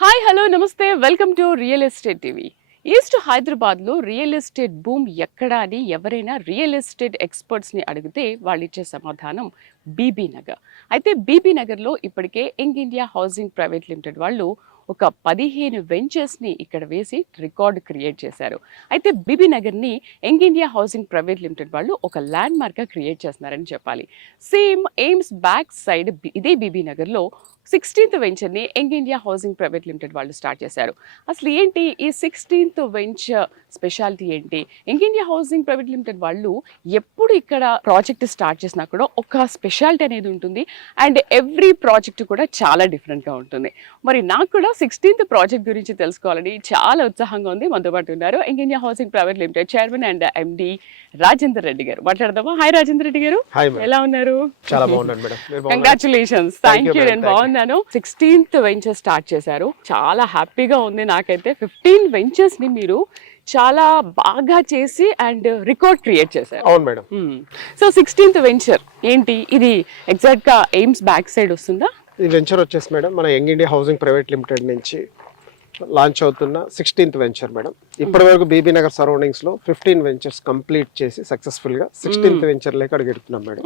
Hi hello నమస్తే welcome to real estate TV. East హైదరాబాద్లో real estate boom ఎక్కడా అని ఎవరైనా రియల్ ఎస్టేట్ ఎక్స్పర్ట్స్ని అడిగితే వాళ్ళు ఇచ్చే సమాధానం బీబీ నగర్. అయితే బీబీ నగర్లో ఇప్పటికే young India housing private limited వాళ్ళు ఒక 15 వెంచర్స్ని ఇక్కడ వేసి రికార్డ్ క్రియేట్ చేశారు. అయితే బీబీ నగర్ని young India housing private limited వాళ్ళు ఒక ల్యాండ్ మార్క్గా క్రియేట్ చేస్తున్నారని చెప్పాలి. సేమ్ ఎయిమ్స్ బ్యాక్ సైడ్ ఇదే బీబీ నగర్లో 16th వెంచర్ని young India housing private limited వాళ్ళు స్టార్ట్ చేశారు. అసలు ఏంటి ఈ 16th వెంచర్ స్పెషాలిటీ ఏంటి? Young India housing private limited వాళ్ళు ఎప్పుడు ఇక్కడ ప్రాజెక్ట్ స్టార్ట్ చేసినా కూడా ఒక స్పెషాలిటీ అనేది ఉంటుంది. అండ్ ఎవ్రీ ప్రాజెక్ట్ కూడా చాలా డిఫరెంట్గా ఉంటుంది. మరి నాకు కూడా 16th ప్రాజెక్ట్ గురించి తెలుసుకోవాలని చాలా ఉత్సాహంగా ఉంది. మనతో పాటు ఉన్నారు young India housing private limited chairman and MD Rajender Reddy గారు. మాట్లాడదామా? హాయ్ రాజేందర్ రెడ్డి గారు, ఎలా ఉన్నారు? చాలా బాగున్నాను మేడం. కంగ్రాచులేషన్స్. Thank you. నేను బాగున్నాను. 16th వెంచర్ స్టార్ట్ చేశారు, చాలా హ్యాపీగా ఉంది నాకైతే. 15 వెంచర్స్ ని మీరు చాలా బాగా చేసి అండ్ రికార్డ్ క్రియేట్ చేశారు. అవును మేడం. సో 16th వెంచర్ ఏంటి? ఇది ఎగ్జాక్ట్ గా ఎయిమ్స్ బ్యాక్ సైడ్ వస్తుందా? ఈ వెంచర్ వచ్చేసి మేడం మన young India housing private limited నుంచి లాంచ్ అవుతున్న 16th వెంచర్ మేడం. ఇప్పటి వరకు బీబీ నగర్ సరౌండింగ్స్ లో 15 వెంచర్స్ కంప్లీట్ చేసి సక్సెస్ఫుల్ గా 16th వెంచర్ లేక అడుగుతున్నాం మేడం.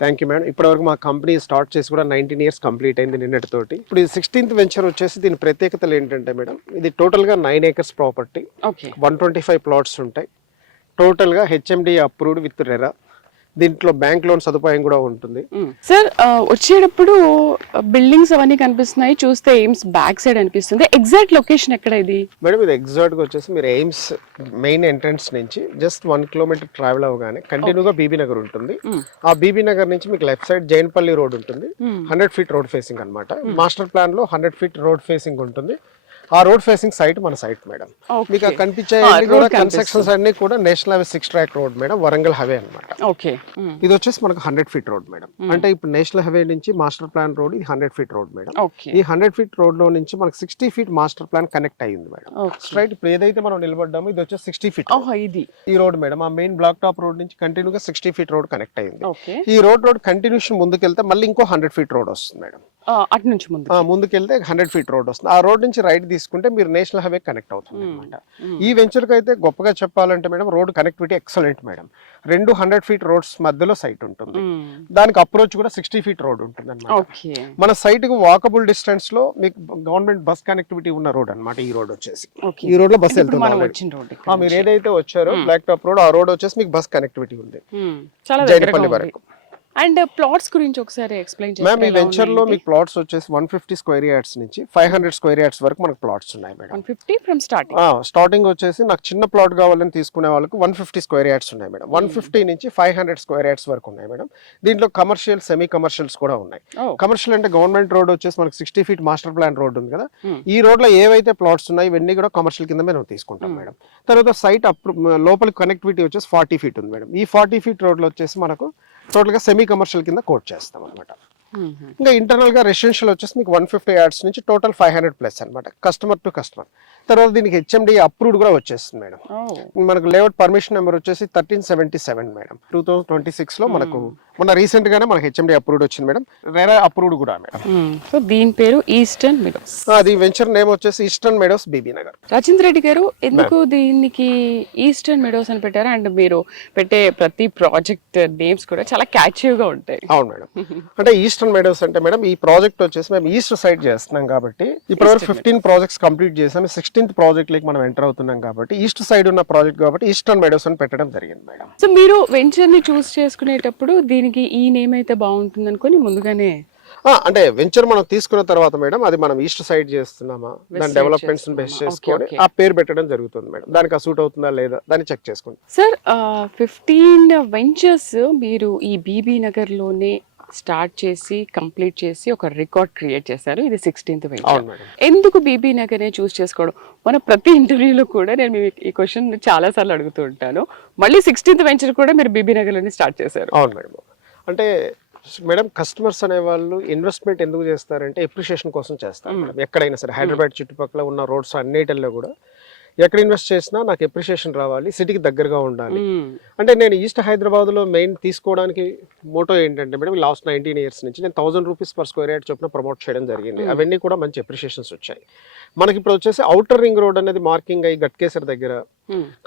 Thank you madam. ఇప్పటివరకు మా కంపెనీ స్టార్ట్ చేసి కూడా 19 years కంప్లీట్ అయింది నిన్నటితోటి. ఇప్పుడు ఈ 16th వెంచర్ వచ్చేసి దీని ప్రత్యేకతలు ఏంటంటే మేడం, ఇది టోటల్గా 9 acres ప్రాపర్టీ, 125 plots ఉంటాయి. టోటల్గా హెచ్ఎండి అప్రూవ్డ్ విత్ రెరా. దీంట్లో బ్యాంక్ లోన్ సదుపాయం కూడా ఉంటుంది. సార్ వచ్చేటప్పుడు బిల్డింగ్స్ అవన్నీ కనిపిస్తున్నాయి, చూస్తే ఎయిమ్స్ బ్యాక్ సైడ్ అనిపిస్తుంది. ఎగ్జాక్ట్ లొకేషన్ ఎక్కడ ఇది మేడం? ఇది ఎగ్జాక్ట్ గా వచ్చేసి మీరు ఎయిమ్స్ మెయిన్ ఎంట్రన్స్ నుంచి జస్ట్ 1 kilometer ట్రావెల్ అవగానే కంటిన్యూగా బీబీ నగర్ ఉంటుంది. ఆ బీబీ నగర్ నుంచి మీకు లెఫ్ట్ సైడ్ జైన్పల్లి రోడ్ ఉంటుంది. 100 feet రోడ్ ఫేసింగ్ అన్నమాట. మాస్టర్ ప్లాన్ లో 100 feet రోడ్ ఫేసింగ్ ఉంటుంది. ఆ రోడ్ ఫేసింగ్ సైట్ మన సైట్ మేడం. మీకు కనిపించే కన్స్ట్రక్షన్స్ అన్ని కూడా national highway 6 track road madam, Warangal highway అనమాట. ఇది వచ్చేసి మనకు 100 feet రోడ్ మేడం. అంటే ఇప్పుడు నేషనల్ హైవే నుంచి మాస్టర్ ప్లాన్ రోడ్ ఇది 100 feet రోడ్ మేడం. ఈ 100 feet రోడ్ లో నుంచి మనకు 60 feet మాస్టర్ ప్లాన్ కనెక్ట్ అయ్యింది మేడం. స్ట్రైట్ ఇప్పుడు ఏదైతే మనం నిలబడ్డామో ఇది వచ్చేసి 60 feet ఇది ఈ రోడ్ మేడం. ఆ మెయిన్ బ్లాక్ టాప్ రోడ్ నుంచి కంటిన్యూగా 60 feet రోడ్ కనెక్ట్ అయ్యింది. ఈ రోడ్ కంటిన్యూషన్ ముందుకెళ్తే మళ్ళీ ఇంకో 100 feet రోడ్ వస్తుంది మేడం. అటు నుంచి ముందుకెళ్తే 100 feet రోడ్ వస్తుంది. ఆ రోడ్ నుంచి రైట్ తీసుకుంటే మీరు నేషనల్ హైవే కనెక్ట్ అవుతుంది అనమాట. ఈ వెంచర్ కి అయితే గొప్పగా చెప్పాలంటే madam road connectivity excellent madam. 2 100 feet roads మధ్యలో సైట్ ఉంటుంది. దానికి అప్రోచ్ కూడా 60 feet రోడ్ ఉంటుంది అనమాట. మన సైట్ కు వాకబుల్ డిస్టెన్స్ లో మీకు గవర్నమెంట్ బస్ కనెక్టివిటీ ఉన్న రోడ్ అనమాట. ఈ రోడ్ వచ్చేసి ఈ రోడ్ లో బస్ వెళ్తుంది. మీరు ఏదైతే వచ్చారో బ్లాక్ టాప్ రోడ్, ఆ రోడ్ వచ్చేసి మీకు బస్ కనెక్టివిటీ ఉంది జైనపల్లి వరకు. అండ్ ప్లాట్స్ గురించి ఒకసారి ఎక్స్ప్లెయిన్ చేయండి. మ్యామ్ ఈ వెంచర్ లో మీకు ప్లాట్స్ వచ్చేసి 150 square yards నుంచి 500 square yards వరకు మనకు ప్లాట్స్ ఉన్నాయి మేడం. 150 ఫ్రమ్ స్టార్టింగ్ వచ్చేసి నాకు చిన్న ప్లాట్ కావాలని తీసుకునే వాళ్ళకి 150 square yards ఉన్నాయి మేడం. 150 నుంచి 500 square yards వరకు ఉన్నాయి మేడం. దీంట్లో కమర్షియల్, సెమీ కమర్షియల్స్ కూడా ఉన్నాయి. కమర్షియల్ అంటే గవర్నమెంట్ రోడ్ వచ్చేసి మనకి 60 feet మాస్టర్ ప్లాన్ రోడ్ ఉంది కదా. ఈ రోడ్ లో ఏవైతే ప్లాట్స్ ఉన్నాయి ఇవన్నీ కూడా కమర్షియల్ కింద మేము తీసుకుంటాం మేడం. తర్వాత సైట్ లోపలికి కనెక్టివిటీ వచ్చేసి 40 feet ఉంది మేడం. ఈ 40 feet రోడ్ లో వచ్చేసి మనకు టోటల్ గా సెమీ కమర్షియల్ కింద కోట్ చేస్తాం అనమాట. ఇంకా ఇంటర్నల్ గా రెసిడెన్షియల్ వచ్చేసి మీకు 150 yards నుంచి టోటల్ 500+ అనమాట, కస్టమర్ టు కస్టమర్. తర్వాత దీనికి హెచ్ఎండి అప్రూవ్డ్ కూడా వచ్చేస్తుంది మేడం. మనకు లేఅవుట్ పర్మిషన్ నెంబర్ వచ్చేసి 1377 మేడం. 2026 లో మనకు మొన్న రీసెంట్ గానే మనకు హెచ్ఎండి అప్రూవ్డ్ వచ్చింది మేడం. రెరా అప్రూవ్డ్ కూడా మేడం. సో దీని పేరు ఈస్టర్న్ మెడోస్. అది వెంచర్ నేమ్ వచ్చేసి ఈస్టర్న్ మెడోస్ బీబీ నగర్. రాజేంద్ర రెడ్డి గారు, ఎందుకు దీనికి ఈస్టర్న్ మెడోస్ అని పెట్టారు? అండ్ మీరు పెట్టే ప్రతి ప్రాజెక్ట్ నేమ్స్ కూడా చాలా క్యాచీగా ఉంటాయి. అవును మేడం. అంటే ఈస్టర్న్ మెడోస్ అంటే మేడం ఈ ప్రాజెక్ట్ వచ్చేసి మేము ఈస్ట్ సైడ్ చేస్తున్నాం కాబట్టి ఇప్పటివరకు 15 ప్రాజెక్ట్స్ కంప్లీట్ చేసాం. 16th ప్రాజెక్ట్ లైక్ మనం ఎంటర్ అవుతున్నాం కాబట్టి ఈస్ట్ సైడ్ ఉన్న ప్రాజెక్ట్ కాబట్టి ఈస్టర్న్ మెడోస్ అని పెట్టడం జరిగింది మేడం. సో మీరు వెంచర్ ని చూస్ చేసుకునేటప్పుడు దీనికి ఈ నేమ్ అయితే బాగుంటుంది అనుకుని ముందుగానే అంటే వెంచర్ మనం తీసుకున్న తర్వాత మేడం అది మనం ఈస్ట్ సైడ్ చేస్తున్నామా, దాని డెవలప్మెంట్స్ బేస్ చేసుకొని ఆ పేరు పెట్టడం జరుగుతుంది మేడం. దానికి సూట్ అవుతుందా లేదా దాన్ని చెక్ చేసుకోండి. సార్ 15 వెంచర్స్ మీరు ఈ బీబీ నగర్ లోనే స్టార్ట్ చేసి కంప్లీట్ చేసి ఒక రికార్డ్ క్రియేట్ చేశారు. ఇది 16th వెంచర్. ఎందుకు బీబీ నగర్ చూస్ చేసుకోవడం? మన ప్రతి ఇంటర్వ్యూలో కూడా నేను ఈ క్వశ్చన్ చాలా సార్లు అడుగుతూ ఉంటాను. మళ్ళీ 16th వెంచర్ కూడా మీరు బీబీ నగర్ లోనే స్టార్ట్ చేశారు. అవును మేడం. అంటే మేడం కస్టమర్స్ అనే వాళ్ళు ఇన్వెస్ట్మెంట్ ఎందుకు చేస్తారంటే ఎప్రిషియేషన్ కోసం చేస్తారు మేడం. ఎక్కడైనా సరే హైదరాబాద్ చుట్టుపక్కల ఉన్న రోడ్స్ అన్నిటిలో కూడా ఎక్కడ ఇన్వెస్ట్ చేసినా నాకు ఎప్రిషియేషన్ రావాలి, సిటీకి దగ్గరగా ఉండాలి. అంటే నేను ఈస్ట్ హైదరాబాద్లో మెయిన్ తీసుకోవడానికి మోటో ఏంటంటే మేడం, లాస్ట్ 19 years నుంచి నేను 1000 రూపీస్ పర్ స్క్వేర్ యార్డ్ చొప్పున ప్రమోట్ చేయడం జరిగింది. అవన్నీ కూడా మంచి ఎప్రిషియేషన్స్ వచ్చాయి. మనకి ఇప్పుడు వచ్చేసి అవుటర్ రింగ్ రోడ్ అనేది మార్కింగ్ అయ్యి గట్కేసర్ దగ్గర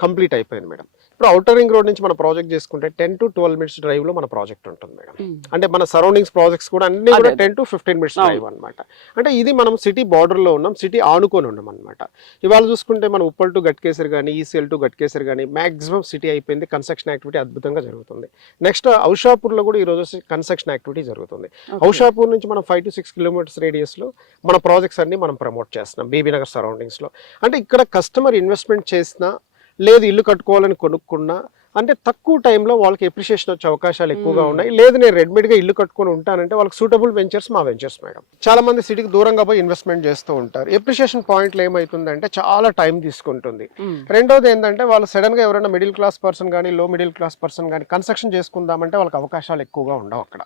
కంప్లీట్ అయిపోయింది మేడం. ఇప్పుడు అవుటర్ రింగ్ రోడ్ నుంచి మన ప్రాజెక్ట్ చేసుకుంటే 10 to 12 minutes డ్రైవ్ లో మన ప్రాజెక్ట్ ఉంటుంది మేడం. అంటే మన సరౌండింగ్స్ ప్రాజెక్ట్స్ కూడా అన్ని కూడా 10 to 15 minutes డ్రైవ్ అనమాట. అంటే ఇది మనం సిటీ బార్డర్ లో ఉన్నాం, సిటీ ఆనుకొని ఉన్నాం అనమాట. ఇవాళ చూసుకుంటే మన ఉప్పల్ టు గట్కేసర్ కానీ, ఈసీఎల్ టు గట్కేసర్ కానీ మాక్సిమం సిటీ అయిపోయింది. కన్స్ట్రక్షన్ యాక్టివిటీ అద్భుతంగా జరుగుతుంది. నెక్స్ట్ ఔషాపూర్ లో కూడా ఈ రోజు కన్స్ట్రక్షన్ యాక్టివిటీ జరుగుతుంది. ఔషాపూర్ నుంచి మనం 5 to 6 kilometers రేడియస్ లో మన ప్రాజెక్ట్స్ అన్ని మనం ప్రమోట్ చేస్తున్నాం బీబీ నగర్ సరౌండింగ్స్ లో. అంటే ఇక్కడ కస్టమర్ ఇన్వెస్ట్మెంట్ చేసినా లేదు ఇల్లు కట్టుకోవాలని కొనుక్కున్నా అంటే తక్కువ టైంలో వాళ్ళకి ఎప్రిషియేషన్ వచ్చే అవకాశాలు ఎక్కువగా ఉన్నాయి. లేదు నేను రెడీమేడ్గా ఇల్లు కట్టుకొని ఉంటానంటే వాళ్ళకి సూటబుల్ వెంచర్స్ మా వెంచర్స్ మేడం. చాలా మంది సిటీకి దూరంగా పోయి ఇన్వెస్ట్మెంట్ చేస్తూ ఉంటారు. ఎప్రిషియేషన్ పాయింట్లు ఏమవుతుందంటే చాలా టైం తీసుకుంటుంది. రెండోది ఏంటంటే వాళ్ళు సడన్ గా ఎవరైనా మిడిల్ క్లాస్ పర్సన్ కానీ, లో మిడిల్ క్లాస్ పర్సన్ కానీ కన్స్ట్రక్షన్ చేసుకుందామంటే వాళ్ళకి అవకాశాలు ఎక్కువగా ఉండవు అక్కడ.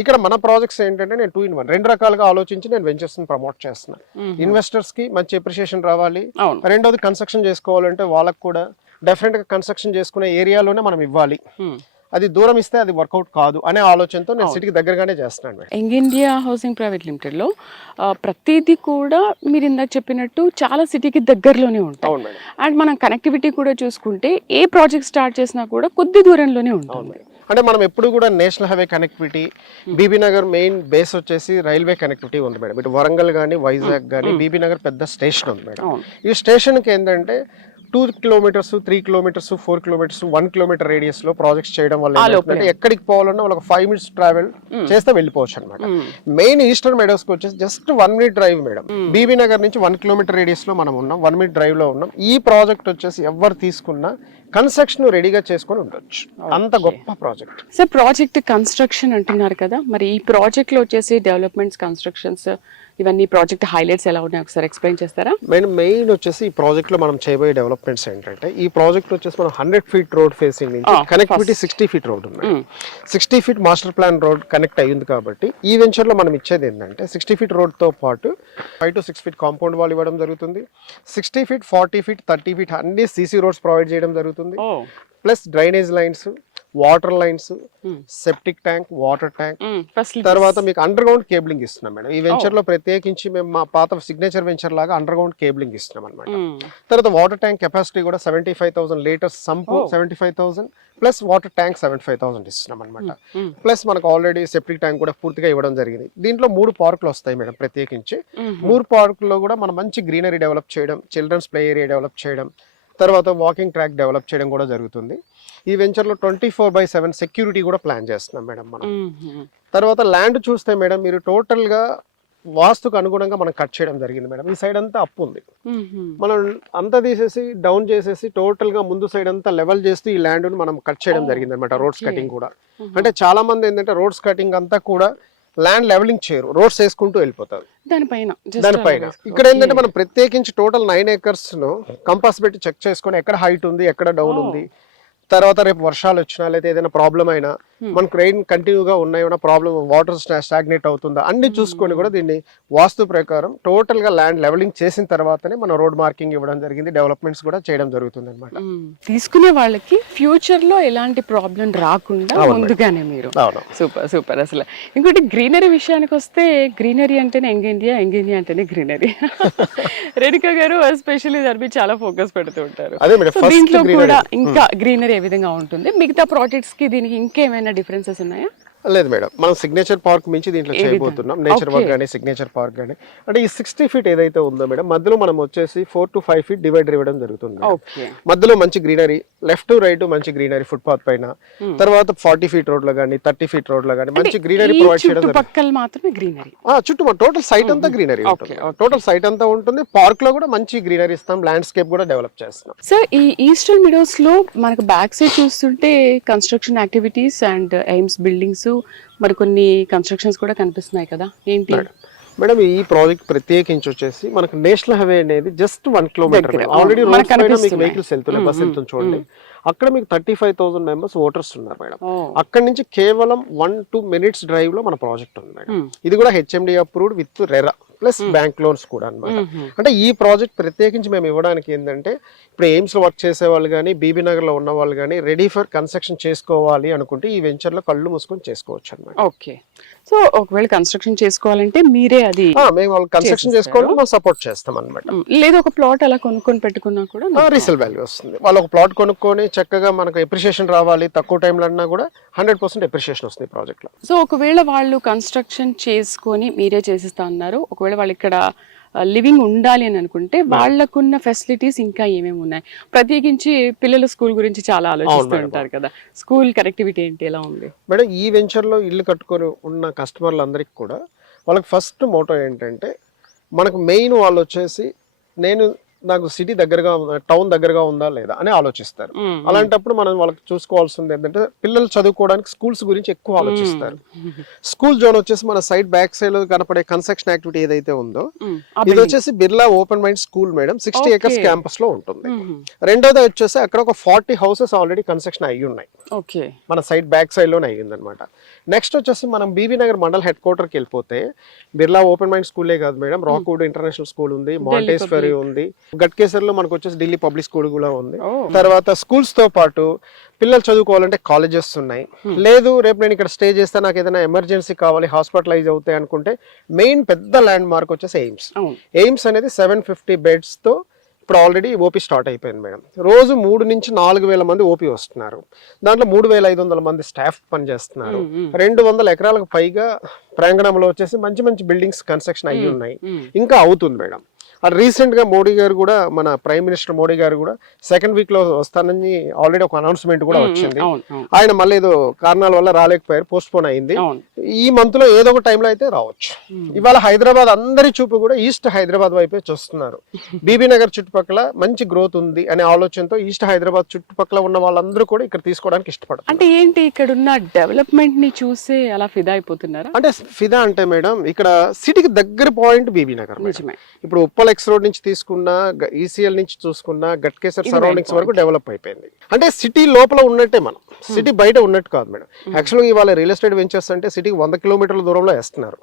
ఇక్కడ మన ప్రాజెక్ట్స్ ఏంటంటే నేను 2 in 1 రెండు రకాలుగా ఆలోచించి నేను వెంచర్స్ ని ప్రమోట్ చేస్తున్నాను. ఇన్వెస్టర్స్ కి మంచి ఎప్రిషియేషన్ రావాలి, రెండోది కన్స్ట్రక్షన్ చేసుకోవాలంటే వాళ్ళకి కూడా డెఫినెట్ గా కన్స్ట్రక్షన్ చేసుకునే ఏరియాలోనే మనం ఇవ్వాలి. అది దూరం ఇస్తే అది వర్కౌట్ కాదు అనే ఆలోచనతో నేను సిటీకి దగ్గరగానే చేస్తున్నాను. Young India housing private limited లో ప్రతిదీ కూడా మీరు ఇందాక చెప్పినట్టు చాలా సిటీకి దగ్గరలోనే ఉంటాయి. అండ్ మనం కనెక్టివిటీ కూడా చూసుకుంటే ఏ ప్రాజెక్ట్ స్టార్ట్ చేసినా కూడా కొద్ది దూరంలోనే ఉంటుంది. అంటే మనం ఎప్పుడు కూడా national highway connectivity, Bibi Nagar main base వచ్చేసి రైల్వే కనెక్టివిటీ ఉంది మేడం. ఇటు వరంగల్ కానీ, వైజాగ్ కానీ, బీబీ నగర్ పెద్ద స్టేషన్ ఉంది మేడం. ఈ స్టేషన్కి ఏంటంటే 2 kilometers, 3 kilometers, 4 kilometers, 1 kilometer radius లో ప్రాజెక్ట్స్ చేయడం వల్ల ఎక్కడికి పోవాలన్నా వాళ్ళకి 5 minutes ట్రావెల్ చేస్తే వెళ్ళిపోవచ్చు అనమాట. మెయిన్ ఈస్టర్న్ మెడోస్ కి వచ్చేసి just 1 minute drive madam. Bibi Nagar నుంచి 1 kilometer రేడియస్ లో మనం ఉన్నాం, 1 minute డ్రైవ్ లో ఉన్నాం. ఈ ప్రాజెక్ట్ వచ్చేసి ఎవరు తీసుకున్నా కన్స్ట్రక్షన్ రెడీగా చేసుకొని ఉండొచ్చు, అంత గొప్ప ప్రాజెక్ట్. సార్ ప్రాజెక్ట్ కన్స్ట్రక్షన్ అంటున్నారు కదా, మరి ఈ ప్రాజెక్ట్ లో వచ్చేసి డెవలప్మెంట్స్, కన్స్ట్రక్షన్స్, ఇవన్నీ ప్రాజెక్ట్ హైలైట్స్ ఎలా ఉన్నాయి ఒకసారి ఎక్స్ప్లెయిన్ చేస్తారా? మెయిన్ వచ్చేసి ఈ ప్రాజెక్ట్ లో మనం చేయబోయే డెవలప్మెంట్స్ ఏంటంటే, ఈ ప్రాజెక్ట్ వచ్చేసి మనం 100 feet రోడ్ ఫేసింగ్ నుంచి కనెక్టివిటీ 60 feet రోడ్ ఉంది. 60 feet master plan road connect అయ్యింది కాబట్టి ఈ వెంచర్ లో మనం ఇచ్చేది ఏంటంటే 60 feet రోడ్ తో పాటు 5 to 6 feet కాంపౌండ్ వాల్ ఇవ్వడం జరుగుతుంది. 60 feet, 40 feet, 30 feet అన్ని సీసీ రోడ్స్ ప్రొవైడ్ చేయడం జరుగుతుంది. Plus drainage lines, water lines, septic tank, water tank, తర్వాత మీకు అండర్ గ్రౌండ్ కేబులింగ్ ఇస్తున్నాం మేడం. ఈ వెంచర్ లో ప్రత్యేకించి మేము మా పాత సిగ్నేచర్ వెంచర్ లాగా అండర్ గ్రౌండ్ కేబులింగ్ ఇస్తున్నాం అనమాట. తర్వాత వాటర్ ట్యాంక్ కెపాసిటీ కూడా 75,000 litres sump, 75,000 plus water tank 75,000 ఇస్తున్నాం అనమాట. ప్లస్ మనకు ఆల్రెడీ సెప్టిక్ ట్యాంక్ కూడా పూర్తిగా ఇవ్వడం జరిగింది. దీంట్లో 3 పార్కులు వస్తాయి మేడం. ప్రత్యేకించి 3 పార్కుల్లో కూడా మనం మంచి గ్రీనరీ డెవలప్ చేయడం, చిల్డ్రన్స్ ప్లే ఏరియా డెవలప్ చేయడం, తర్వాత వాకింగ్ ట్రాక్ డెవలప్ చేయడం కూడా జరుగుతుంది. ఈ వెంచర్లో 24/7 సెక్యూరిటీ కూడా ప్లాన్ చేస్తున్నాం మేడం మనం. తర్వాత ల్యాండ్ చూస్తే మేడం మీరు టోటల్గా వాస్తుకు అనుగుణంగా మనం కట్ చేయడం జరిగింది మేడం. ఈ సైడ్ అంతా అప్పు ఉంది, మనం అంతా తీసేసి డౌన్ చేసేసి టోటల్గా ముందు సైడ్ అంతా లెవెల్ చేస్తూ ఈ ల్యాండ్ని మనం కట్ చేయడం జరిగింది అనమాట. రోడ్స్ కటింగ్ కూడా, అంటే చాలా మంది ఏంటంటే రోడ్స్ కటింగ్ అంతా కూడా ల్యాండ్ లెవెలింగ్ చేయరు, రోడ్స్ వేసుకుంటూ వెళ్ళిపోతారు దానిపైన. ఇక్కడ ఏంటంటే మనం ప్రత్యేకించి టోటల్ 9 acres ను కంపాస్ పెట్టి చెక్ చేసుకొని ఎక్కడ హైట్ ఉంది, ఎక్కడ డౌన్ ఉంది, తర్వాత రేపు వర్షాలు వచ్చినా లేదా ఏదైనా ప్రాబ్లం అయినా మనకు రెయిన్ కంటిన్యూగా ఉన్నాయి, ఏమైనా ప్రాబ్లం, వాటర్ స్టాగ్నేట్ అవుతుందా అన్ని చూసుకొని కూడా దీన్ని వాస్తు ప్రకారం టోటల్ గా ల్యాండ్ లెవెలింగ్ చేసిన తర్వాతనే మనం రోడ్ మార్కింగ్ ఇవ్వడం జరిగింది, డెవలప్మెంట్స్ కూడా చేయడం జరుగుతుంది అనమాట. తీసుకునే వాళ్ళకి ఫ్యూచర్ లో ఎలాంటి ప్రాబ్లం రాకుండా ముందుగానే మీరు. Super super. అసలు ఇంకోటి గ్రీనరీ విషయానికి వస్తే, గ్రీనరీ అంటేనే యంగ్ ఇండియా, యంగ్ ఇండియా అంటేనే గ్రీనరీ. రేణుకా గారు ఎస్పెషల్లీ దాని మీద చాలా ఫోకస్ పెడుతూ ఉంటారు. దీంట్లో కూడా ఇంకా గ్రీనరీ ఏ విధంగా ఉంటుంది? మిగతా ప్రాజెక్ట్స్ కి దీనికి ఇంకేమైనా డిఫరెన్సెస్ ఉన్నాయా? లేదు మేడం, మనం సిగ్నేచర్ పార్క్ మించి దీంట్లో చేయబోతున్నాం. నేచర్ పార్క్ కానీ, సిగ్నేచర్ పార్క్ కానీ. అంటే ఈ 60 feet ఏదైతే ఉందో మేడం, మధ్యలో మనం వచ్చేసి 4 to 5 feet డివైడర్ ఇవ్వడం జరుగుతుంది. మధ్యలో మంచి గ్రీనరీ, లెఫ్ట్ టు రైట్ మంచి గ్రీనరీ ఫుట్ పాత్ పైన, తర్వాత 40 feet రోడ్ లో కానీ, 30 feet రోడ్ లో కానీ మంచి గ్రీనరీ ప్రొవైడ్ చేయడం జరుగుతుంది. చుట్టూ టోటల్ సైట్ అంతా గ్రీనరీ ఉంటుంది, టోటల్ సైట్ అంతా ఉంటుంది. పార్క్ లో కూడా మంచి గ్రీనరీ ఇస్తాం, ల్యాండ్స్కేప్ కూడా డెవలప్ చేస్తున్నాం. సార్ ఈ ఈస్టర్న్ మిడోస్ లో మనకు బ్యాక్ సైడ్ చూస్తుంటే construction activities and AIIMS buildings, మరి కొన్ని కన్స్ట్రక్షన్స్ కూడా కనిపిస్తున్నాయి కదా, ఏంటి మేడం? ఈ ప్రాజెక్ట్ ప్రత్యేకించి వచ్చేసి మనకు నేషనల్ హైవే అనేది జస్ట్ 1 kilometer. ఆల్రెడీ మీకు వెహికల్స్ వెళ్తున్నాయి, బస్ వెళ్తుంది చూడండి. అక్కడ మీకు 35,000 members ఓటర్స్ ఉన్నారు మేడం. అక్కడ నుంచి కేవలం 1-2 minutes డ్రైవ్ లో మన ప్రాజెక్ట్ ఉంది మేడం. ఇది కూడా HMD approved with RERA plus bank loans కూడా అన్నమాట. అంటే ఈ ప్రాజెక్ట్ ప్రత్యేకించి మేము ఇవ్వడానికి ఏంటంటే ఇప్పుడు ఎయిమ్స్ లో వర్క్ చేసే వాళ్ళు కానీ బీబీ నగర్ లో ఉన్న వాళ్ళు కానీ రెడీ ఫర్ కన్స్ట్రక్షన్ చేసుకోవాలి అనుకుంటే ఈ వెంచర్ లో కళ్ళు మూసుకొని చేసుకోవచ్చు అన్నమాట. ఓకే, సో ఒకవేళ కన్స్ట్రక్షన్ చేసుకోవాలంటే మీరే అది మేము వాళ్ళు కన్స్ట్రక్షన్ చేసుకోవాలంటే మనం సపోర్ట్ చేస్తాం అనమాట. లేదు ఒక ప్లాట్ అలా కొనుక్కొని పెట్టుకున్నా కూడా రీసేల్ వాల్యూ వస్తుంది. వాళ్ళు ఒక ప్లాట్ కొనుక్కొని చక్కగా మనకు ఎప్రిషియేషన్ రావాలి, తక్కువ టైంలో అన్నా కూడా 100% ఎప్రిషియేషన్ వస్తుంది ప్రాజెక్ట్ లో. సో ఒకవేళ వాళ్ళు కన్స్ట్రక్షన్ చేసుకొని మీరే చేసిస్తా అన్నారు, ఒకవేళ వాళ్ళు ఇక్కడ లివింగ్ ఉండాలి అని అనుకుంటే వాళ్ళకున్న ఫెసిలిటీస్ ఇంకా ఏమేమి ఉన్నాయి? ప్రత్యేకించి పిల్లల స్కూల్ గురించి చాలా ఆలోచిస్తూ ఉంటారు కదా, స్కూల్ కనెక్టివిటీ ఏంటి, ఎలా ఉంది మేడం? ఈ వెంచర్ లో ఇల్లు కట్టుకొని ఉన్న కస్టమర్లందరికీ కూడా వాళ్ళకి ఫస్ట్ మోటో ఏంటంటే మనకు మెయిన్ వాళ్ళు వచ్చేసి నాకు సిటీ దగ్గరగా టౌన్ దగ్గరగా ఉందా లేదా అని ఆలోచిస్తారు. అలాంటప్పుడు మనం వాళ్ళకి చూసుకోవాల్సింది ఏంటంటే పిల్లలు చదువుకోవడానికి స్కూల్స్ గురించి ఎక్కువ ఆలోచిస్తారు. స్కూల్ జోన్ వచ్చేసి మన సైడ్ బ్యాక్ సైడ్ కనపడే కన్స్ట్రక్షన్ యాక్టివిటీ ఏదైతే ఉందో ఇది వచ్చేసి Birla open mind school madam, 60 acres campus లో ఉంటుంది. రెండోది వచ్చేసి అక్కడ ఒక 40 houses ఆల్రెడీ కన్స్ట్రక్షన్ అయ్యి ఉన్నాయి, మన సైడ్ బ్యాక్ సైడ్ లోనే అయ్యింది అనమాట. నెక్స్ట్ వచ్చేసి మనం బీబీ నగర్ మండల్ హెడ్ క్వార్టర్ కి వెళ్ళిపోతే బిర్లా ఓపెన్ మైండ్ స్కూలే కాదు మేడం, రాక్వుడ్ ఇంటర్నేషనల్ స్కూల్ ఉంది, మాంటేస్ఫెరీ ఉంది, గట్కేసర్లో మనకు వచ్చేసి ఢిల్లీ పబ్లిక్ స్కూల్ కూడా ఉంది. తర్వాత స్కూల్స్ తో పాటు పిల్లలు చదువుకోవాలంటే కాలేజెస్ ఉన్నాయి. లేదు రేపు నేను ఇక్కడ స్టే చేస్తే నాకు ఏదైనా ఎమర్జెన్సీ కావాలి, హాస్పిటలైజ్ అవుతాయి అనుకుంటే మెయిన్ పెద్ద ల్యాండ్ మార్క్ వచ్చేసి ఎయిమ్స్ అనేది 750 beds తో ఇప్పుడు ఆల్రెడీ ఓపీ స్టార్ట్ అయిపోయింది మేడం. రోజు 3 నుంచి 4,000 మంది ఓపీ వస్తున్నారు. దాంట్లో 3,500 మంది స్టాఫ్ పనిచేస్తున్నారు. 200 ఎకరాలకు పైగా ప్రాంగణంలో వచ్చేసి మంచి మంచి బిల్డింగ్స్ కన్స్ట్రక్షన్ అయ్యి ఉన్నాయి, ఇంకా అవుతుంది మేడం. రీసెంట్ గా మోడీ గారు కూడా, మన ప్రైమ్ మినిస్టర్ మోడీ గారు కూడా సెకండ్ వీక్ లో వస్తానని ఆల్రెడీ ఒక అనౌన్స్మెంట్ కూడా వచ్చింది. ఆయన మళ్ళీ ఏదో కారణాల వల్ల రాలేకపోయారు, పోస్ట్ పోన్ అయింది. ఈ మంత్ లో ఏదో ఒక టైంలో అయితే రావచ్చు. ఇవాళ హైదరాబాద్ అందరి చూపు కూడా ఈస్ట్ హైదరాబాద్ వైపే చూస్తున్నారు. బీబీ నగర్ చుట్టుపక్కల మంచి గ్రోత్ ఉంది అనే ఆలోచనతో ఈస్ట్ హైదరాబాద్ చుట్టుపక్కల ఉన్న వాళ్ళందరూ కూడా ఇక్కడ తీసుకోవడానికి ఇష్టపడతారు. అంటే ఏంటి ఇక్కడ ఉన్న డెవలప్మెంట్ ని చూసి అలా ఫిదా అయిపోతున్నారు? అంటే ఫిదా అంటే మేడం ఇక్కడ సిటీకి దగ్గర పాయింట్ బీబీ నగర్. ఇప్పుడు ఉప్పల్ ఎక్స్ రోడ్ నుంచి తీసుకున్నా, ఈసీఎల్ నుంచి చూసుకున్నా, గట్కేసర్ సరౌండింగ్స్ వరకు డెవలప్ అయిపోయింది. అంటే సిటీ లోపల ఉన్నట్టే, మనం సిటీ బయట ఉన్నట్టు కాదు మేడం. యాక్చువల్గా ఇవాళ రియల్ ఎస్టేట్ వెంచర్స్ అంటే సిటీకి 100 కిలోమీటర్ల దూరంలో వేస్తున్నారు,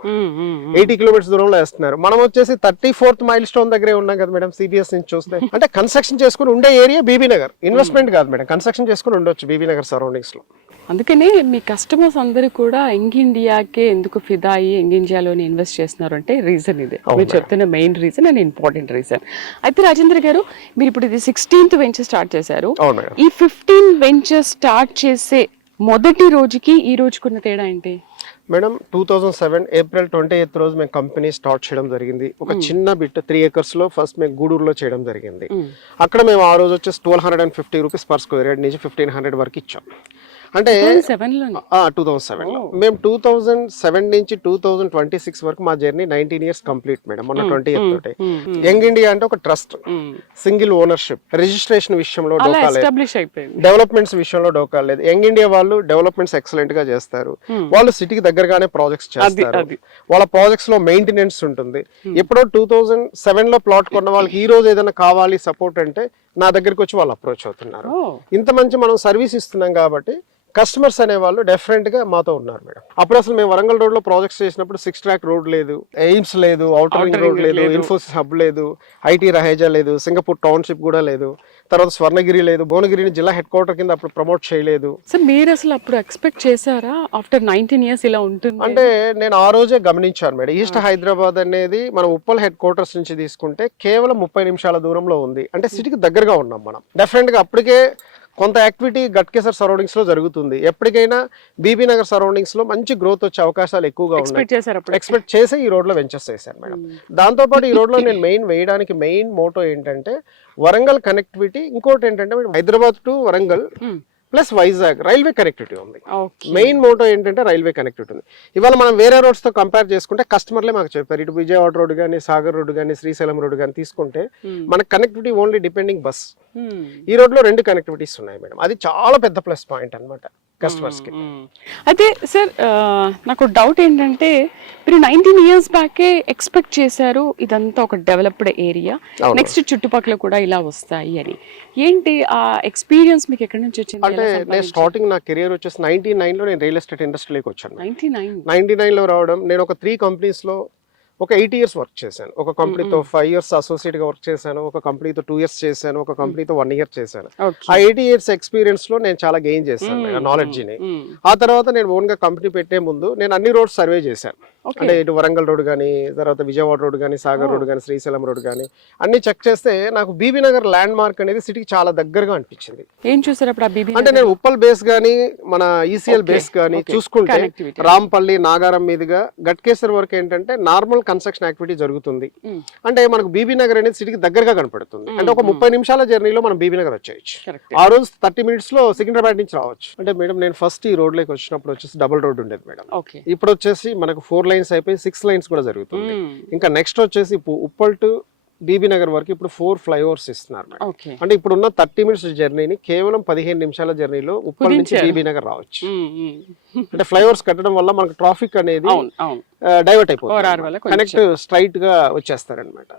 80 కిలోమీటర్స్ దూరంలో వేస్తున్నారు. మనం వచ్చేసి 34th మైల్ స్టోన్ దగ్గరే ఉన్నాం కదా మేడం, సిబిఎస్ నుంచి చూస్తే. అంటే కన్స్ట్రక్షన్ చేసుకుని ఉండే ఏరియా బీబీ నగర్, ఇన్వెస్ట్మెంట్ కాదు మేడం, కన్స్ట్రక్షన్ చేసుకుని ఉండొచ్చు బీబీ నగర్ సరౌండింగ్స్ లో. అందుకనే మీ కస్టమర్స్ అందరూ కూడా యంగ్ ఇండియాకే ఎందుకు ఫిదా అయ్యి యంగ్ ఇండియాలోనే ఇన్వెస్ట్ చేస్తున్నారు అంటే రీజన్ ఇదే, మీరు చెప్తున్న main reason and important reason. అయితే రాజేంద్ర గారు, మీరు ఇప్పుడు ఇది 16th వెంచర్ స్టార్ట్ చేశారు. ఈ 15 వెంచర్ స్టార్ట్ చేసే మొదటి రోజుకి ఈ రోజుకున్న తేడా ఏంటి మేడం? 2007 April 28th రోజు మేము కంపెనీ స్టార్ట్ చేయడం జరిగింది. ఒక చిన్న బిట్ 3 acres లో ఫస్ట్ మేము గూడూరులో చేయడం జరిగింది. అక్కడ మేము ఆ రోజు వచ్చేసి 1250 రూపీస్ పర్ స్క్వేర్ యార్డ్ నుంచి 1500 వరకు ఇచ్చాం. అంటే 2007 లో మేము 2007 నుంచి 2026 వరకు మా జర్నీ 19 years కంప్లీట్ మేడం. మొన్న 20th తోటి యంగ్ ఇండియా అంటే ఒక ట్రస్ట్, సింగిల్ ఓనర్షిప్, రిజిస్ట్రేషన్ విషయంలో డోకా లేదు, డెవలప్మెంట్స్ విషయంలో డోకా లేదు. యంగ్ ఇండియా వాళ్ళు డెవలప్మెంట్స్ ఎక్సలెంట్ గా చేస్తారు. వాళ్ళు సిటీకి దగ్గరగానే ప్రాజెక్ట్స్ చేస్తారు. వాళ్ళ ప్రాజెక్ట్స్ లో మెయింటెనెన్స్ ఉంటుంది. ఎప్పుడో 2007 లో ప్లాట్ కొన్న వాళ్ళకి ఈ రోజు ఏదైనా కావాలి సపోర్ట్ అంటే నా దగ్గరికి వచ్చి వాళ్ళు అప్రోచ్ అవుతున్నారు. ఇంత మంచి మనం సర్వీస్ ఇస్తున్నాం కాబట్టి కస్టమర్స్ అనే వాళ్ళు డెఫినెట్ గా మాతో ఉన్నారు మేడం. అప్పుడు అసలు మేము వరంగల్ రోడ్ లో ప్రాజెక్ట్స్ చేసినప్పుడు 6 track రోడ్ లేదు, ఎయిమ్స్ లేదు, అవుటర్ రింగ్ రోడ్ లేదు, ఇన్ఫోసిస్ హబ్ లేదు, ఐటీ రహేజా లేదు, సింగపూర్ టౌన్షిప్ కూడా లేదు, తర్వాత స్వర్ణగిరి లేదు, భువనగిరిని జిల్లా హెడ్ క్వార్టర్ కింద అప్పుడు ప్రమోట్ చేయలేదు. సో మీరు అసలు అప్పుడు ఎక్స్పెక్ట్ చేశారా ఆఫ్టర్ 19 years ఇలా ఉంటుంది అంటే? నేను ఆ రోజే గమనించాను మేడం. ఈస్ట్ హైదరాబాద్ అనేది మనం ఉప్పల్ హెడ్ క్వార్టర్స్ నుంచి తీసుకుంటే కేవలం 30 నిమిషాల దూరంలో ఉంది. అంటే సిటీకి దగ్గరగా ఉన్నాం మనం. డెఫినెట్ గా అప్పటికే కొంత యాక్టివిటీ గట్కేసర్ సరౌండింగ్స్ లో జరుగుతుంది. ఎప్పటికైనా బీబీ నగర్ సరౌండింగ్స్ లో మంచి గ్రోత్ వచ్చే అవకాశాలు ఎక్కువగా ఉన్నాయి. ఎక్స్పెక్ట్ చేసి ఈ రోడ్ లో వెంచర్స్ చేశాను మేడం. దాంతో పాటు ఈ రోడ్ లో నేను వేయడానికి మెయిన్ మోటో ఏంటంటే వరంగల్ కనెక్టివిటీ. ఇంకోటి ఏంటంటే Hyderabad to Warangal plus Vizag railway connectivity ఉంది. మెయిన్ మోటో ఏంటంటే రైల్వే కనెక్టివిటీ ఉంది. ఇవాళ మనం వేరే రోడ్స్ తో కంపేర్ చేసుకుంటే కస్టమర్లే మాకు చెప్పారు, ఇటు విజయవాడ రోడ్ కానీ, సాగర్ రోడ్ కానీ, శ్రీశైలం రోడ్ కానీ తీసుకుంటే మనకు కనెక్టివిటీ ఓన్లీ డిపెండింగ్ బస్. ఈ రోడ్ లో 2 కనెక్టివిటీస్ ఉన్నాయి మేడం. అది చాలా పెద్ద ప్లస్ పాయింట్ అన్నమాట కస్టమర్స్ కి. అయితే సార్ నాకు డౌట్ ఏంటంటే మీరు 19 years బ్యాకే ఎక్స్పెక్ట్ చేశారు ఇదంతా ఒక డెవలప్డ్ ఏరియా, నెక్స్ట్ చుట్టుపక్కల కూడా ఇలా వస్తాయి అని. ఏంటి ఆ ఎక్స్పీరియన్స్ మీకు ఎక్కడి నుంచి వచ్చింది? అంటే నేను స్టార్టింగ్ నా కెరియర్ వచ్చేసి 99 లో నేను రియల్ ఎస్టేట్ ఇండస్ట్రీలోకి వచ్చాను. 99 లో రావడం, నేను ఒక 3 companies లో ఒక 8 ఇయర్స్ వర్క్ చేశాను. ఒక కంపెనీతో 5 ఇయర్స్ అసోసియేట్ గా వర్క్ చేశాను, ఒక కంపెనీతో 2 ఇయర్స్ చేశాను, ఒక కంపెనీతో 1 ఇయర్ చేశాను. ఆ 8 ఇయర్స్ ఎక్స్పీరియన్స్ లో నేను చాలా గెయిన్ చేశాను నాలెడ్జ్ ని. ఆ తర్వాత నేను ఓన్ గా కంపెనీ పెట్టే ముందు నేను అన్ని రోడ్స్ సర్వే చేశాను. అంటే ఇటు వరంగల్ రోడ్ కానీ, తర్వాత విజయవాడ రోడ్ కానీ, సాగర్ రోడ్ కానీ, శ్రీశైలం రోడ్ కానీ అన్ని చెక్ చేస్తే నాకు బీబీ నగర్ ల్యాండ్ మార్క్ అనేది సిటీకి చాలా దగ్గరగా అనిపించింది. ఏం చూసారు అప్పుడు ఆ బీబీ? అంటే నేను ఉప్పల్ బేస్ గానీ, మన ఈసీఎల్ బేస్ గానీ చూసుకుంటే రాంపల్లి, నాగారం మీదుగా గట్కేసర్ వరకు ఏంటంటే నార్మల్ కన్స్ట్రక్షన్ యాక్టివిటీ జరుగుతుంది. అంటే మనకు బీబీ నగర్ అనేది సిటీకి దగ్గరగా కనపడుతుంది. అంటే ఒక 30 నిమిషాల జర్నీలో మనం బీబీ నగర్ వచ్చేయచ్చు. ఆ రోజు 30 minutes లో సికింద్రాబాద్ నుంచి రావచ్చు. అంటే మేడం నేను ఫస్ట్ ఈ రోడ్ లోకి వచ్చినప్పుడు వచ్చేసి డబుల్ రోడ్ ఉండేది మేడం. ఇప్పుడు వచ్చేసి మనకు 4 lanes అయిపోయి 6 lanes కూడా జరుగుతుంది. ఇంకా నెక్స్ట్ వచ్చేసి ఉప్పల్ టు బీబీ నగర్ వరకు ఇప్పుడు 4 flyovers ఇస్తున్నారు. అంటే ఇప్పుడు ఉన్న 30 minutes జర్నీని కేవలం 15 నిమిషాల జర్నీలో ఉప్పల్ నుంచి బీబీ నగర్ రావచ్చు. అంటే ఫ్లైఓవర్స్ కట్టడం వల్ల మనకు ట్రాఫిక్ అనేది డైవర్ట్ అయిపోతుంది, కనెక్ట్ స్ట్రైట్ గా వచ్చేస్తారనమాట.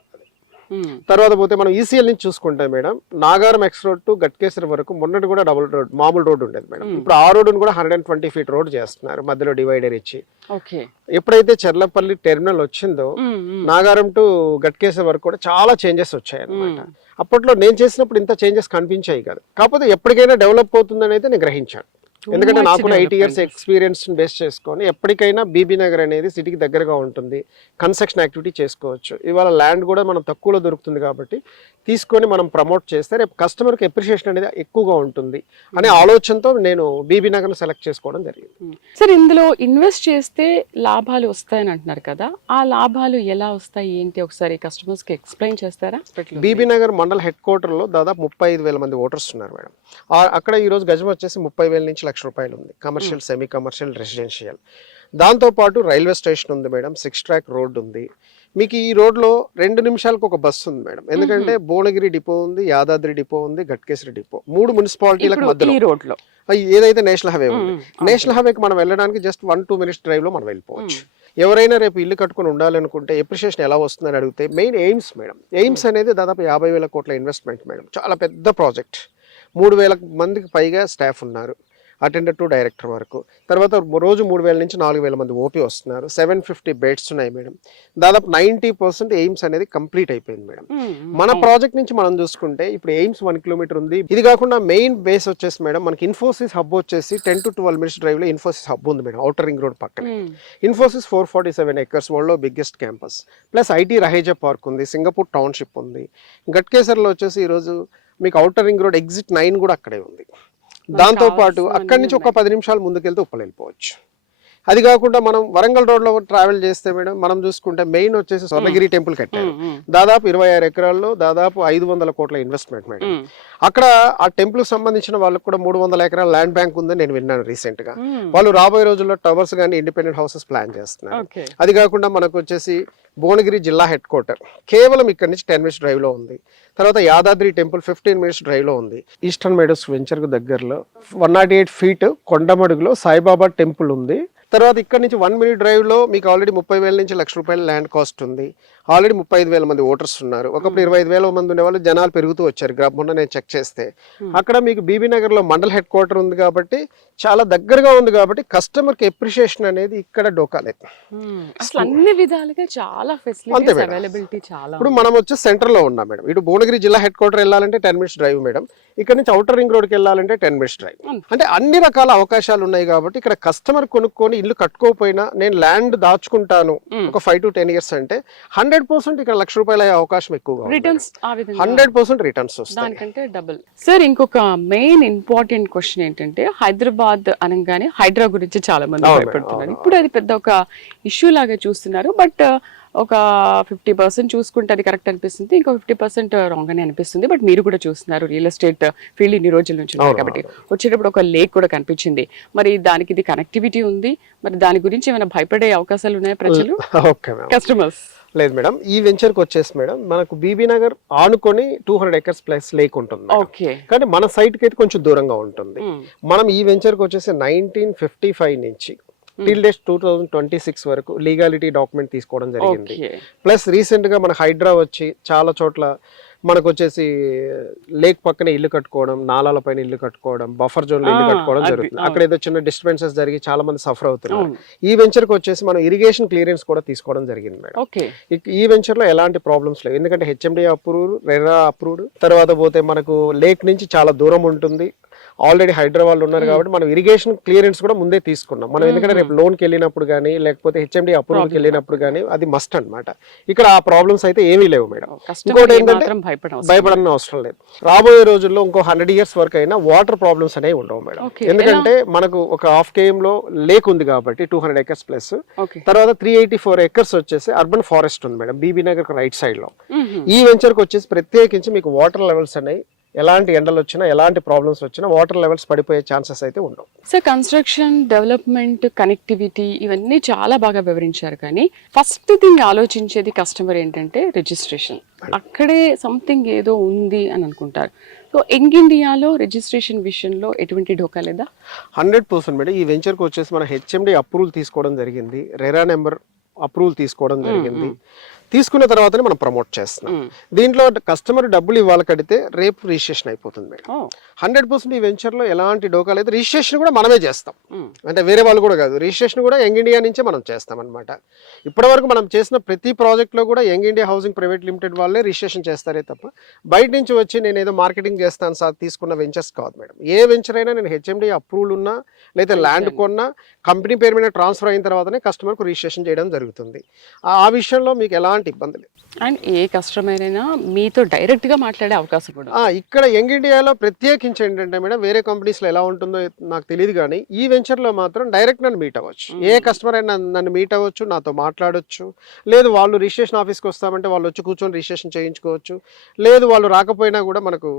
తర్వాత పోతే మనం ఈసీఎల్ నుంచి చూసుకుంటే madam, Nagaram X road to Ghatkesar వరకు మొన్నటి కూడా డబుల్ రోడ్ మామూలు రోడ్ ఉండేది మేడం. ఇప్పుడు ఆ రోడ్డును కూడా 120 feet రోడ్ చేస్తున్నారు, మధ్యలో డివైడర్ ఇచ్చి. ఎప్పుడైతే చెర్లపల్లి టెర్మినల్ వచ్చిందో నాగారం టు గట్కేసర్ వరకు కూడా చాలా చేంజెస్ వచ్చాయి అనమాట. అప్పట్లో నేను చేసినప్పుడు ఇంత చేంజెస్ కనిపించాయి కాదు, కాకపోతే ఎప్పటికైనా డెవలప్ అవుతుందని అయితే నేను గ్రహించాను. ఎందుకంటే నాకు కూడా 8 years ఎక్స్పీరియన్స్ బేస్ చేసుకొని ఎప్పటికైనా బీబీ నగర్ అనేది సిటీకి దగ్గరగా ఉంటుంది, కన్స్ట్రక్షన్ యాక్టివిటీ చేసుకోవచ్చు. ఇవాళ ల్యాండ్ కూడా మనం తక్కువలో దొరుకుతుంది కాబట్టి తీసుకొని మనం ప్రమోట్ చేస్తే రేపు కస్టమర్కి అప్రిషియేషన్ అనేది ఎక్కువగా ఉంటుంది అనే ఆలోచనతో నేను బీబీ నగర్ను సెలెక్ట్ చేసుకోవడం జరిగింది. సార్, ఇందులో ఇన్వెస్ట్ చేస్తే లాభాలు వస్తాయని అంటున్నారు కదా, ఆ లాభాలు ఎలా వస్తాయి ఏంటి ఒకసారి కస్టమర్స్కి ఎక్స్ప్లెయిన్ చేస్తారా? బీబీ నగర్ మండల్ హెడ్ క్వార్టర్లో దాదాపు 35,000 మంది ఓటర్స్ ఉన్నారు మేడం. అక్కడ ఈరోజు గజం వచ్చేసి 30,000 నుంచి ₹1,00,000 ఉంది. Commercial, semi commercial, residential. దాంతోపాటు రైల్వే స్టేషన్ ఉంది మేడం, 6 track రోడ్ ఉంది. మీకు ఈ రోడ్లో 2 నిమిషాలకు ఒక బస్సు ఉంది మేడం. ఎందుకంటే భువనగిరి డిపో ఉంది, యాదాద్రి డిపో ఉంది, గట్కేసరి డిపో, 3 మున్సిపాలిటీలకు మధ్యలో ఏదైతే నేషనల్ హైవే ఉంది, నేషనల్ హైవేకి మనం వెళ్ళడానికి జస్ట్ 1-2 minutes డ్రైవ్ లో మనం వెళ్ళిపోవచ్చు. ఎవరైనా రేపు ఇల్లు కట్టుకుని ఉండాలనుకుంటే ఎప్రిషియేషన్ ఎలా వస్తుందని అడిగితే మెయిన్ ఎయిమ్స్ మేడం. ఎయిమ్స్ అనేది దాదాపు 50,000 కోట్ల ఇన్వెస్ట్మెంట్ మేడం. చాలా పెద్ద ప్రాజెక్ట్. 3,000 మందికి పైగా స్టాఫ్ ఉన్నారు, అటెండర్ టు డైరెక్టర్ వరకు. తర్వాత రోజు 3,000 నుంచి 4,000 మంది ఓపీ వస్తున్నారు. 750 బెడ్స్ ఉన్నాయి మేడం. దాదాపు 90% ఎయిమ్స్ అనేది కంప్లీట్ అయిపోయింది మేడం. మన ప్రాజెక్ట్ నుంచి మనం చూసుకుంటే ఇప్పుడు ఎయిమ్స్ 1 kilometer ఉంది. ఇది కాకుండా మెయిన్ బేస్ వచ్చేసి మేడం మనకి ఇన్ఫోసిస్ హబ్ వచ్చేసి 10 to 12 minutes డ్రైవ్ లో ఇన్ఫోసిస్ హబ్ ఉంది మేడం, ఔటర్ రింగ్ రోడ్ పక్కన. ఇన్ఫోసిస్ 447 acres వరల్డ్ లో biggest campus. Plus IT Raheja park ఉంది, సింగపూర్ టౌన్షిప్ ఉంది. గట్కేసర్లో వచ్చేసి ఈరోజు మీకు ఔటర్ రింగ్ రోడ్ ఎగ్జిట్ 9 కూడా అక్కడే ఉంది. దాంతో పాటు అక్కడి నుంచి ఒక 10 నిమిషాలు ముందుకెళ్తే ఉప్పల్ వెళ్ళిపోవచ్చు. అది కాకుండా మనం వరంగల్ రోడ్ లో ట్రావెల్ చేస్తే మేడం మనం చూసుకుంటే మెయిన్ వచ్చేసి స్వర్ణగిరి టెంపుల్ కట్టారు. దాదాపు 26 ఎకరాల్లో దాదాపు 500 కోట్ల ఇన్వెస్ట్మెంట్ మేడం. అక్కడ ఆ టెంపుల్ కి సంబంధించిన వాళ్ళకి కూడా 300 ఎకరాల ల్యాండ్ బ్యాంక్ ఉందని నేను విన్నాను రీసెంట్ గా. వాళ్ళు రాబోయే రోజుల్లో టవర్స్ కానీ ఇండిపెండెంట్ హౌసెస్ ప్లాన్ చేస్తున్నారు. అది కాకుండా మనకు వచ్చేసి భువనగిరి జిల్లా హెడ్ క్వార్టర్ కేవలం ఇక్కడ నుంచి 10 minutes డ్రైవ్ లో ఉంది. తర్వాత యాదాద్రి టెంపుల్ 15 minutes డ్రైవ్ లో ఉంది. ఈస్టర్న్ మెడోస్ వెంచర్ కు దగ్గరలో 108 feet కొండమడుగులో సాయిబాబా టెంపుల్ ఉంది. తర్వాత ఇక్కడ నుంచి 1 minute డ్రైవ్ లో మీకు ఆల్రెడీ 30,000 నుంచి ₹1,00,000 ల్యాండ్ కాస్ట్ ఉంది. ఆల్రెడీ 35,000 మంది ఓటర్స్ ఉన్నారు. ఒకప్పుడు 25,000 మంది ఉండేవాళ్ళు, జనాలు పెరుగుతూ వచ్చారు. మొన్న నేను చెక్ చేస్తే అక్కడ మీకు బీబీ నగర్ లో మండల్ హెడ్ క్వార్టర్ ఉంది కాబట్టి చాలా దగ్గరగా ఉంది కాబట్టి కస్టమర్ కి అప్రిషియేషన్ అనేది ఇక్కడ డోకాలేదు. అసలు అన్ని విధాలుగా చాలా ఫెసిలిటీస్ అవైలబిలిటీ చాలా. ఇప్పుడు మనం వచ్చి సెంటర్ లో ఉన్నాం మేడం. ఇటు భువనగిరి జిల్లా హెడ్ క్వార్టర్ వెళ్ళాలంటే 10 minutes డ్రైవ్ మేడం. ఇక్కడ నుంచి ఔటర్ రింగ్ రోడ్ కి వెళ్ళాలంటే 10 minutes డ్రైవ్. అంటే అన్ని రకాల అవకాశాలు ఉన్నాయి కాబట్టి ఇక్కడ కస్టమర్ కొనుక్కొని ఇల్లు కట్టుకోకపోయినా నేను ల్యాండ్ దాచుకుంటాను ఒక 5 to 10 years అంటే 100% ఇక్కడ ₹1,00,000 అయ్యే అవకాశం ఎక్కువగా రిటర్న్స్ ఆ విధంగా 100% రిటర్న్స్ వస్తాయి. దానికంటే డబుల్. సార్, ఇంకొక మెయిన్ ఇంపార్టెంట్ క్వశ్చన్ ఏంటంటే హైదరాబాద్ అనగానే హైడ్రా గురించి చాలా మంది భయపడుతున్నారు. ఇప్పుడు అది పెద్ద ఒక ఇష్యూ లాగా చూస్తున్నారు. బట్ ఒక 50% చూసుకుంటే అది కరెక్ట్ అనిపిస్తుంది, ఇంకో 50% రాంగ్ అని అనిపిస్తుంది. బట్ మీరు కూడా చూస్తున్నారు, రియల్ ఎస్టేట్ ఫీల్డ్ ఇన్ని రోజుల నుంచి ఉన్నారు కాబట్టి. వచ్చేటప్పుడు ఒక లేక్ కూడా కనిపించింది. మరి దానికి ఇది కనెక్టివిటీ ఉంది, మరి దాని గురించి ఏమైనా భయపడే అవకాశాలు ఉన్నాయా ప్రజలు, కస్టమర్స్? లేదు మేడం, ఈ వెంచర్ కి వచ్చేసి మేడం మనకు బీబీ నగర్ ఆనుకొని 200 acres ప్లస్ లేక్ ఉంటుంది. కానీ మన సైట్ కి అయితే కొంచెం దూరంగా ఉంటుంది. మనం ఈ వెంచర్ కి వచ్చేసి 1955 నుంచి టిల్ డేట్ 2026 వరకు లీగాలిటీ డాక్యుమెంట్ తీసుకోవడం జరిగింది. ప్లస్ రీసెంట్ గా మన హైడ్రా వచ్చి చాలా చోట్ల మనకు వచ్చేసి లేక్ పక్కన ఇల్లు కట్టుకోవడం, నాలాల పైన ఇల్లు కట్టుకోవడం, బఫర్ జోన్ లో ఇల్లు కట్టుకోవడం అది, జరుగుతుంది. అవును. అక్కడ ఏదో చిన్న డిస్టర్బెన్సెస్ జరిగి చాలా మంది సఫర్ అవుతున్నారు. అవును. ఈ వెంచర్ కి వచ్చేసి మనం ఇరిగేషన్ క్లియరెన్స్ కూడా తీసుకోవడం జరిగింది మేడం. ఓకే. ఈ వెంచర్ లో ఎలాంటి ప్రాబ్లమ్స్ లేవు, ఎందుకంటే హెచ్ఎండి అప్రూవ్డ్, రెరా అప్రూవ్డ్. తర్వాత పోతే మనకు లేక్ నుంచి చాలా దూరం ఉంటుంది, ఆల్రెడీ హైదరాబాద్ లో ఉన్నారు కాబట్టి మనం ఇరిగేషన్ క్లియరెన్స్ కూడా ముందే తీసుకున్నాం మనం. ఎందుకంటే రేపు లోన్కి వెళ్ళినప్పుడు కానీ లేకపోతే హెచ్ఎండి అప్రూవల్కి వెళ్ళినప్పుడు కానీ అది మస్ట్ అన్నమాట. ఇక్కడ ఆ ప్రాబ్లమ్స్ అయితే ఏమీ లేవు మేడం. ఇంకోటి ఏంటంటే భయపడని అవసరం లేదు. రాబోయే రోజుల్లో ఇంకో 100 years వరకు అయినా వాటర్ ప్రాబ్లమ్స్ అనేవి ఉండవు మేడం. ఎందుకంటే మనకు ఒక హాఫ్ కేఎం లో లేక్ ఉంది కాబట్టి 200 acres ప్లస్, తర్వాత 384 acres వచ్చేసి అర్బన్ ఫారెస్ట్ ఉంది madam Bibi Nagar right side లో. ఈ వెంచర్ కి వచ్చేసి ప్రత్యేకించి మీకు వాటర్ లెవెల్స్ అనేవి ఎలాంటి ఎండలు వచ్చినా ఎలాంటి ప్రాబ్లమ్స్ వచ్చినా వాటర్ లెవెల్స్ పడిపోయే ఛాన్సెస్ అయితే ఉండవు. సో కన్స్ట్రక్షన్, డెవలప్మెంట్, కనెక్టివిటీ ఇవన్నీ చాలా బాగా వివరించారు. కానీ ఫస్ట్ థింగ్ ఆలోచించేది కస్టమర్ ఏంటంటే రిజిస్ట్రేషన్. అక్కడే సంథింగ్ ఏదో ఉంది అని అనుకుంటారు. సో యంగ్ ఇండియాలో రిజిస్ట్రేషన్ విషయంలో ఎటువంటి ఢోకా లేదా? 100% మేడం. ఈ వెంచర్కి వచ్చేసి మన హెచ్ఎండి అప్రూవల్ తీసుకోవడం జరిగింది, రెరా నెంబర్ అప్రూవల్ తీసుకోవడం జరిగింది. తీసుకున్న తర్వాతనే మనం ప్రమోట్ చేస్తున్నాం. దీంట్లో కస్టమర్ డబ్బులు ఇవ్వాలి, కడితే రేపు రిజిస్ట్రేషన్ అయిపోతుంది మేడం. 100% ఈ వెంచర్ లో ఎలాంటి డోకా లేదు. రిజిస్ట్రేషన్ కూడా మనమే చేస్తాం, అంటే వేరే వాళ్ళు కూడా కాదు. రిజిస్ట్రేషన్ కూడా యంగ్ ఇండియా నుంచే మనం చేస్తాం అనమాట. ఇప్పటి వరకు మనం చేసిన ప్రతి ప్రాజెక్ట్ లో కూడా young India housing private limited వాళ్ళే రిజిస్ట్రేషన్ చేస్తారే తప్ప బయట నుంచి వచ్చి నేను ఏదో మార్కెటింగ్ చేస్తాను సార్ తీసుకున్న వెంచర్స్ కాదు మేడం. ఏ వెంచర్ అయినా నేను హెచ్ఎండి అప్రూవల్ ఉన్నా లేదా ల్యాండ్ కొన్నా కంపెనీ పేరు మీద ట్రాన్స్ఫర్ అయిన తర్వాతనే కస్టమర్ కు రిజిస్ట్రేషన్ చేయడం జరుగుతుంది. ఆ విషయంలో మీకు ఎలాంటి ఇబ్బంది లేదు. అండ్ ఏ కస్టమర్ అయినా మీతో డైరెక్ట్ గా మాట్లాడే అవకాశం కూడా. ఇక్కడ యంగ్ ఇండియాలో ప్రత్యేకించి ఏంటంటే మేడం, వేరే కంపెనీస్ లో ఎలా ఉంటుందో నాకు తెలియదు కానీ ఈ వెంచర్ లో మాత్రం డైరెక్ట్ నన్ను మీట్ అవ్వచ్చు. ఏ కస్టమర్ అయినా నన్ను మీట్ అవ్వచ్చు, నాతో మాట్లాడొచ్చు. లేదు వాళ్ళు రిజిస్ట్రేషన్ ఆఫీస్కి వస్తామంటే వాళ్ళు వచ్చి కూర్చొని రిజిస్ట్రేషన్ చేయించుకోవచ్చు. లేదు వాళ్ళు రాకపోయినా కూడా మనకు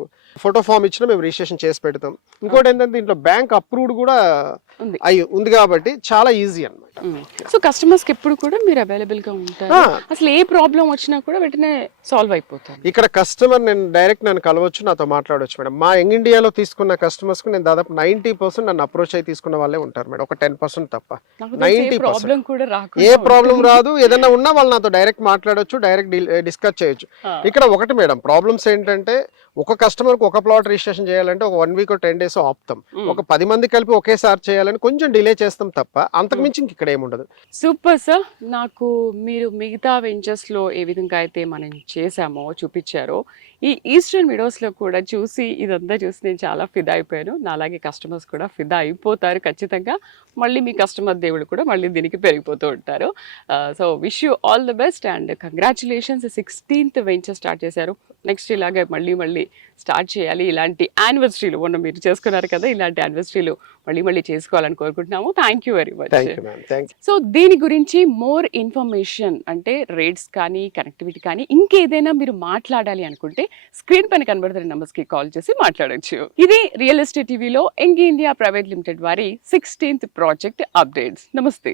ఫోటో ఫామ్ ఇచ్చినా మేము రిజిస్ట్రేషన్ చేసి పెడతాం. ఇంకోటి ఏంటంటే దీంట్లో బ్యాంక్ అప్రూవ్డ్ కూడా ఉంది కాబట్టి చాలా ఈజీ అన్నమాట. సో కస్టమర్స్ కి ఎప్పుడు కూడా మీరు అవైలబుల్ గా ఉంటారు. అసలు ఏ ప్రాబ్లం వచ్చినా కూడా వెంటనే సాల్వ్ అయిపోతాయి. ఇక్కడ కస్టమర్ నేను డైరెక్ట్ నన్ను కలవచ్చు, నాతో మాట్లాడవచ్చు మేడం. మా యంగ్ ఇండియాలో తీసుకున్న కస్టమర్స్ కు నేను దాదాపు 90% నన్ను అప్రోచ్ అయ్యి తీసుకున్న వాళ్ళే ఉంటారు మేడం. ఒక 10% తప్ప 90% ఏ ప్రాబ్లం రాదు. ఏదైనా ఉన్నా వాళ్ళు నాతో డైరెక్ట్ మాట్లాడొచ్చు, డైరెక్ట్ డిస్కస్ చేయొచ్చు. ఇక్కడ ఒకటి మేడం ప్రాబ్లమ్స్ ఏంటంటే, ఒక కస్టమర్ కు ఒక ప్లాట్ రిజిస్ట్రేషన్ చేయాలంటే ఒక 1 week or 10 days ఆపుతాం. ఒక 10 మంది కలిపి ఒకేసారి చేయాలని కొంచెం డిలే చేస్తాం తప్ప అంతకు మించి ఇక్కడ ఏముండదు. Super sir. నాకు మీరు మిగతా వెంచర్స్ లో ఏ విధంగా అయితే మనం చేసామో చూపించారో, ఈ ఈస్టర్న్ విడోస్ లో కూడా చూసి ఇదంతా చూసి నేను చాలా ఫిదా అయిపోయాను. నాలాగే కస్టమర్స్ కూడా ఫిదా అయిపోతారు ఖచ్చితంగా. మళ్ళీ మీ కస్టమర్ దేవుడు కూడా మళ్ళీ దీనికి పెరిగిపోతూ ఉంటారు. So wish you all the best and congratulations. 16th venture start చేశారు. నెక్స్ట్ ఇలాగే మళ్ళీ స్టార్ట్ చేయాలి. ఇలాంటి యానివర్సరీలు మొన్న మీరు చేసుకున్నారు కదా, ఇలాంటి యానివర్సరీలు మళ్ళీ చేసుకోవాలని కోరుకుంటున్నాము. Thank you very much. So దీని గురించి మోర్ ఇన్ఫర్మేషన్ అంటే రేట్స్ కానీ, కనెక్టివిటీ కానీ, ఇంకేదైనా మీరు మాట్లాడాలి అనుకుంటే స్క్రీన్ పైన కనబడుతున్న నంబర్స్ కి కాల్ చేసి మాట్లాడొచ్చు. ఇది రియల్ ఎస్టేట్ టీవీలో యంగ్ ఇండియా ప్రైవేట్ లిమిటెడ్ వారి 16th ప్రాజెక్ట్ అప్డేట్స్. నమస్తే.